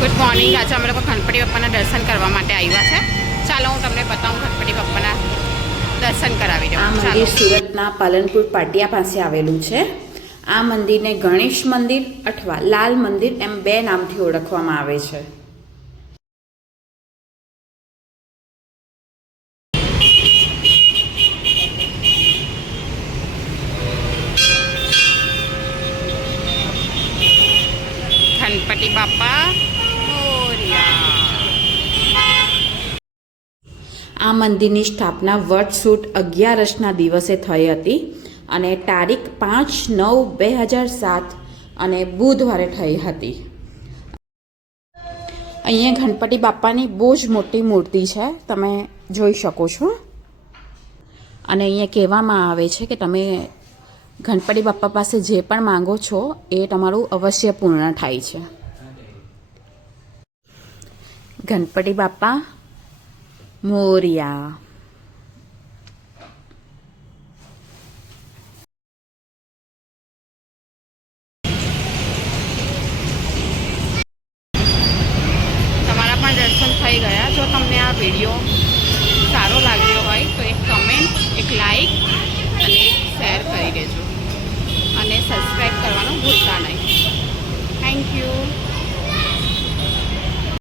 Good morning. આજે અમે લોકો ગણપતિ બાપ્પાના દર્શન કરવા માટે આવ્યા છે। ચાલો હું તમને બતાવું ગણપતિ બાપ્પાના દર્શન કરાવી દઉં। આ મંદિર સુરતના પાલનપુર પાટિયા પાસે આવેલું છે। આ મંદિરને ગણેશ મંદિર અથવા લાલ મંદિર એમ બે નામથી ઓળખવામાં આવે છે। ગણપતિ બાપ્પા મોરયા। આ મંદિરની સ્થાપના વટ સુદ 11ના દિવસે થઈ હતી અને તારીખ 5/9/2007 અને બુધવારે થઈ હતી। અહીંયા ગણપતિ બાપ્પાની બહુ જ મોટી મૂર્તિ છે, તમે જોઈ શકો છો। અને અહીંયા કહેવામાં આવે છે કે તમે ગણપતિ બાપ્પા પાસે જે પણ માંગો છો એ તમારું અવશ્ય પૂર્ણ થાય છે। ગણપતિ બાપ્પા મોરયા। તમારા પણ દર્શન થઈ ગયા। જો તમને આ વિડીયો સારો લાગ્યો હોય તો એક કમેન્ટ, એક લાઈક અને એક શેર કરી દેજો અને સબસ્ક્રાઈબ કરવાનું ભૂલતા નહીં। Thank you.